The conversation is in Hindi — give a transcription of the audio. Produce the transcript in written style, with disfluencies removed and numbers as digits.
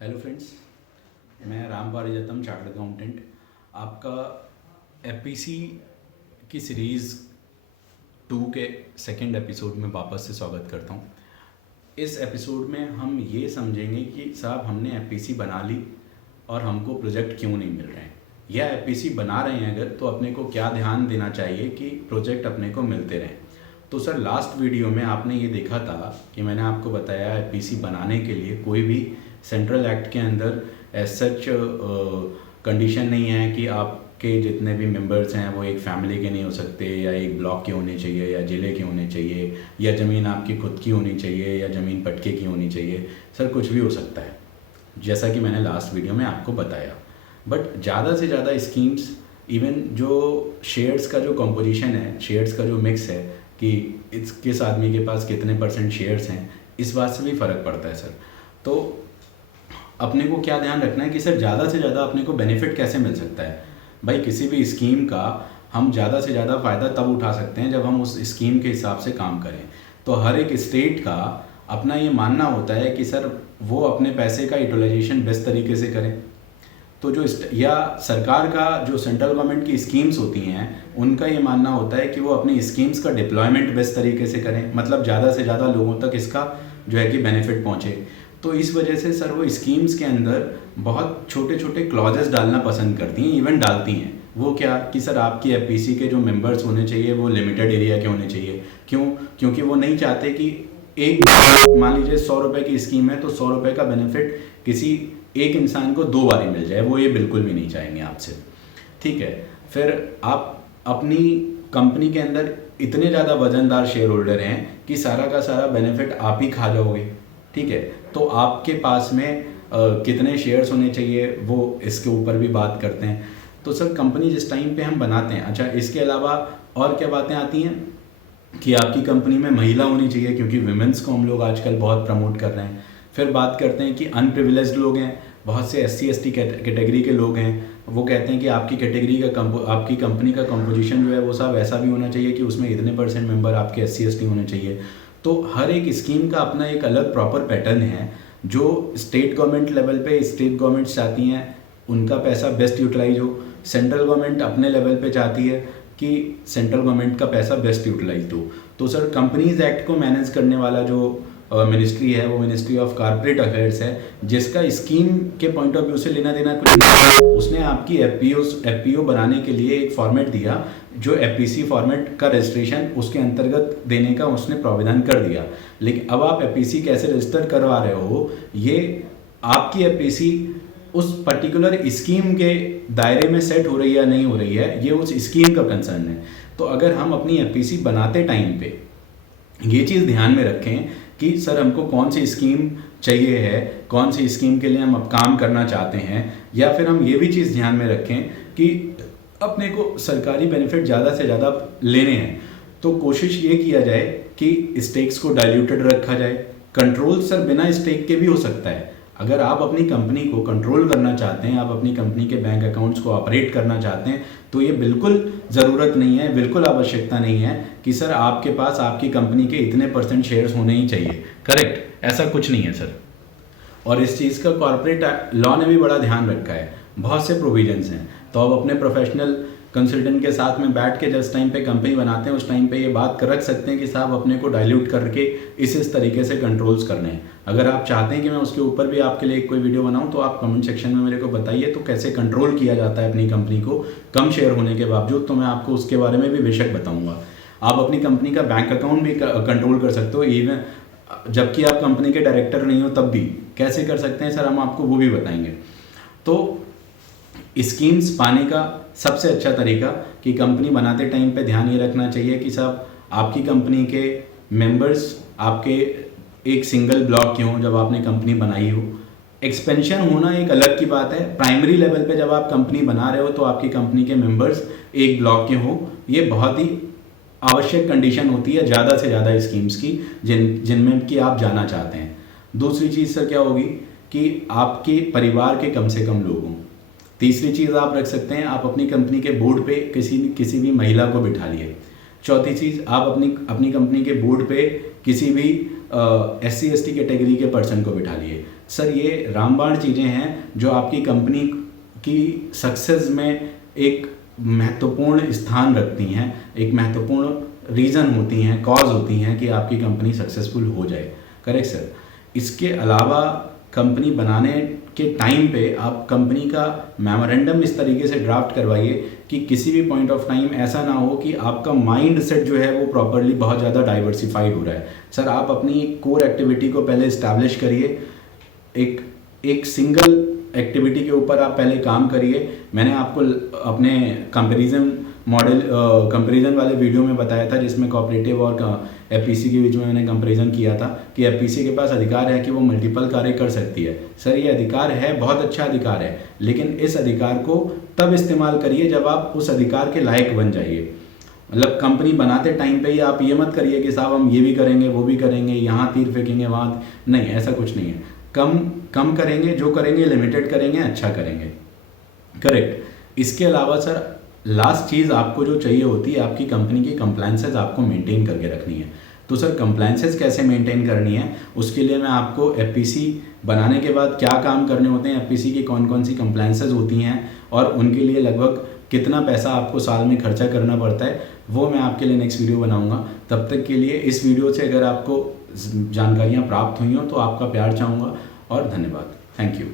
हेलो फ्रेंड्स, मैं राम पारिजातम चार्टर्ड अकाउंटेंट आपका एपीसी की सीरीज़ 2 के सेकंड एपिसोड में वापस से स्वागत करता हूँ। इस एपिसोड में हम ये समझेंगे कि साहब हमने एपीसी बना ली और हमको प्रोजेक्ट क्यों नहीं मिल रहे हैं, या एपीसी बना रहे हैं अगर तो अपने को क्या ध्यान देना चाहिए कि प्रोजेक्ट अपने को मिलते रहें। तो सर लास्ट वीडियो में आपने ये देखा था कि मैंने आपको बताया एपीसी बनाने के लिए कोई भी सेंट्रल एक्ट के अंदर एज सच कंडीशन नहीं है कि आपके जितने भी मेंबर्स हैं वो एक फैमिली के नहीं हो सकते, या एक ब्लॉक के होने चाहिए, या ज़िले के होने चाहिए, या ज़मीन आपकी खुद की होनी चाहिए, या ज़मीन पटके की होनी चाहिए। सर कुछ भी हो सकता है, जैसा कि मैंने लास्ट वीडियो में आपको बताया। बट ज़्यादा से ज़्यादा स्कीम्स, इवन जो शेयर्स का जो कंपोजिशन है, शेयर्स का जो मिक्स है कि किस आदमी के पास कितने % शेयर्स हैं, इस बात से भी फ़र्क पड़ता है सर। तो अपने को क्या ध्यान रखना है कि सर ज़्यादा से ज़्यादा अपने को बेनिफिट कैसे मिल सकता है। भाई किसी भी स्कीम का हम ज़्यादा से ज़्यादा फ़ायदा तब उठा सकते हैं जब हम उस स्कीम के हिसाब से काम करें। तो हर एक स्टेट का अपना ये मानना होता है कि सर वो अपने पैसे का यूटिलाइजेशन बेस्ट तरीके से करें। तो जो या सरकार का जो सेंट्रल गवर्नमेंट की स्कीम्स होती हैं उनका ये मानना होता है कि वो अपनी स्कीम्स का डिप्लॉयमेंट बेस्ट तरीके से करें, मतलब ज़्यादा से ज़्यादा लोगों तक इसका जो है कि बेनिफिट पहुँचे। तो इस वजह से सर वो स्कीम्स के अंदर बहुत छोटे छोटे क्लॉजेस डालना पसंद करती हैं, इवन डालती हैं। वो क्या कि सर आपकी एपीसी के जो मेंबर्स होने चाहिए वो लिमिटेड एरिया के होने चाहिए। क्यों? क्योंकि वो नहीं चाहते कि एक, मान लीजिए 100 रुपये की स्कीम है तो 100 रुपये का बेनिफिट किसी एक इंसान को 2 बार मिल जाए, वो ये बिल्कुल भी नहीं चाहेंगे आपसे। ठीक है, फिर आप अपनी कंपनी के अंदर इतने ज़्यादा वजनदार शेयर होल्डर हैं कि सारा का सारा बेनिफिट आप ही खा जाओगे। ठीक है, तो आपके पास में कितने शेयर्स होने चाहिए वो इसके ऊपर भी बात करते हैं। तो सर कंपनी जिस टाइम पे हम बनाते हैं, अच्छा इसके अलावा और क्या बातें आती हैं कि आपकी कंपनी में महिला होनी चाहिए, क्योंकि वुमेंस को हम लोग आजकल बहुत प्रमोट कर रहे हैं। फिर बात करते हैं कि अनप्रिविलेज्ड लोग हैं, बहुत से SC ST कैटेगरी के लोग हैं, वो कहते हैं कि आपकी कैटेगरी का आपकी कंपनी का कंपोजिशन जो है वो सब ऐसा भी होना चाहिए कि उसमें इतने % मेंबर आपके SC ST होने चाहिए। तो हर एक स्कीम का अपना एक अलग प्रॉपर पैटर्न है। जो स्टेट गवर्नमेंट लेवल पे स्टेट गवर्नमेंट्स चाहती हैं उनका पैसा बेस्ट यूटिलाइज हो, सेंट्रल गवर्नमेंट अपने लेवल पे चाहती है कि सेंट्रल गवर्नमेंट का पैसा बेस्ट यूटिलाइज हो। तो सर कंपनीज एक्ट को मैनेज करने वाला जो मिनिस्ट्री है वो मिनिस्ट्री ऑफ कॉर्पोरेट अफेयर्स है, जिसका स्कीम के पॉइंट ऑफ व्यू से लेना देना कुछ नहीं। उसने आपकी एफपीओ बनाने के लिए एक फॉर्मेट दिया, जो एपीसी फॉर्मेट का रजिस्ट्रेशन उसके अंतर्गत देने का उसने प्रावधान कर दिया। लेकिन अब आप एपीसी कैसे रजिस्टर करवा रहे हो, ये आपकी एपीसी उस पर्टिकुलर स्कीम के दायरे में सेट हो रही है या नहीं हो रही है, ये उस स्कीम का कंसर्न है। तो अगर हम अपनी एपीसी बनाते टाइम पे ये चीज़ ध्यान में रखें कि सर हमको कौन सी स्कीम चाहिए है, कौन सी स्कीम के लिए हम अब काम करना चाहते हैं, या फिर हम ये भी चीज़ ध्यान में रखें कि अपने को सरकारी बेनिफिट ज़्यादा से ज़्यादा लेने हैं, तो कोशिश ये किया जाए कि स्टेक्स को डाइल्यूटेड रखा जाए। कंट्रोल सर बिना स्टेक के भी हो सकता है। अगर आप अपनी कंपनी को कंट्रोल करना चाहते हैं, आप अपनी कंपनी के बैंक अकाउंट्स को ऑपरेट करना चाहते हैं, तो ये बिल्कुल ज़रूरत नहीं है, बिल्कुल आवश्यकता नहीं है कि सर आपके पास आपकी कंपनी के इतने % शेयर्स होने ही चाहिए। करेक्ट, ऐसा कुछ नहीं है सर। और इस चीज़ का कॉर्पोरेट लॉ ने भी बड़ा ध्यान रखा है, बहुत से प्रोविजंस हैं। तो आप अपने प्रोफेशनल कंसल्टेंट के साथ में बैठ के जिस टाइम पे कंपनी बनाते हैं उस टाइम पे ये बात कर रख सकते हैं कि साहब अपने को डाइल्यूट करके इस तरीके से कंट्रोल्स करने हैं। अगर आप चाहते हैं कि मैं उसके ऊपर भी आपके लिए कोई वीडियो बनाऊं तो आप कमेंट सेक्शन में मेरे को बताइए, तो कैसे कंट्रोल किया जाता है अपनी कंपनी को कम शेयर होने के बावजूद, तो मैं आपको उसके बारे में भी बेशक बताऊँगा। आप अपनी कंपनी का बैंक अकाउंट भी कंट्रोल कर सकते हो, इवन जबकि आप कंपनी के डायरेक्टर नहीं हो तब भी कैसे कर सकते हैं सर, हम आपको वो भी बताएंगे। तो स्कीम्स पाने का सबसे अच्छा तरीका कि कंपनी बनाते टाइम पे ध्यान ये रखना चाहिए कि साहब आपकी कंपनी के मेंबर्स आपके एक सिंगल ब्लॉक के हों जब आपने कंपनी बनाई हो। एक्सपेंशन होना एक अलग की बात है, प्राइमरी लेवल पे जब आप कंपनी बना रहे हो तो आपकी कंपनी के मेंबर्स एक ब्लॉक के हों, ये बहुत ही आवश्यक कंडीशन होती है ज़्यादा से ज़्यादा स्कीम्स की जिनमें कि आप जाना चाहते हैं। दूसरी चीज़ सर क्या होगी कि आपके परिवार के कम से कम लोग हों। तीसरी चीज़ आप रख सकते हैं, आप अपनी कंपनी के बोर्ड पे किसी भी महिला को बिठा लिए। चौथी चीज़, आप अपनी कंपनी के बोर्ड पे किसी भी SC ST कैटेगरी के पर्सन को बिठा लिए। सर ये रामबाण चीज़ें हैं जो आपकी कंपनी की सक्सेस में एक महत्वपूर्ण स्थान रखती हैं, एक महत्वपूर्ण रीज़न होती हैं, कॉज होती हैं कि आपकी कंपनी सक्सेसफुल हो जाए। Correct sir. इसके अलावा कंपनी बनाने के टाइम पे आप कंपनी का मेमोरेंडम इस तरीके से ड्राफ्ट करवाइए कि किसी भी पॉइंट ऑफ टाइम ऐसा ना हो कि आपका माइंड सेट जो है वो प्रॉपरली बहुत ज़्यादा डाइवर्सिफाइड हो रहा है। सर आप अपनी कोर एक्टिविटी को पहले इस्टेब्लिश करिए, एक सिंगल एक्टिविटी के ऊपर आप पहले काम करिए। मैंने आपको अपने कंपैरिजन वाले वीडियो में बताया था जिसमें कोऑपरेटिव और एफपीसी के बीच में मैंने कंपैरिजन किया था कि एफपीसी के पास अधिकार है कि वो मल्टीपल कार्य कर सकती है। सर ये अधिकार है, बहुत अच्छा अधिकार है, लेकिन इस अधिकार को तब इस्तेमाल करिए जब आप उस अधिकार के लायक बन जाइए। मतलब कंपनी बनाते टाइम पे ही आप ये मत करिए कि साहब हम ये भी करेंगे वो भी करेंगे, यहाँ तीर फेंकेंगे वहाँ, नहीं, ऐसा कुछ नहीं है। कम करेंगे, जो करेंगे लिमिटेड करेंगे, अच्छा करेंगे। करेक्ट। इसके अलावा सर लास्ट चीज़ आपको जो चाहिए होती है, आपकी कंपनी की कंप्लायंसेस आपको मेंटेन करके रखनी है। तो सर कंप्लायंसेस कैसे मेंटेन करनी है, उसके लिए मैं आपको एफपीसी बनाने के बाद क्या काम करने होते हैं, एफपीसी की कौन कौन सी कंप्लायंसेस होती हैं और उनके लिए लगभग कितना पैसा आपको साल में खर्चा करना पड़ता है, वो मैं आपके लिए नेक्स्ट वीडियो बनाऊंगा। तब तक के लिए इस वीडियो से अगर आपको जानकारियाँ प्राप्त हुई हों तो आपका प्यार चाहूँगा और धन्यवाद। Thank you.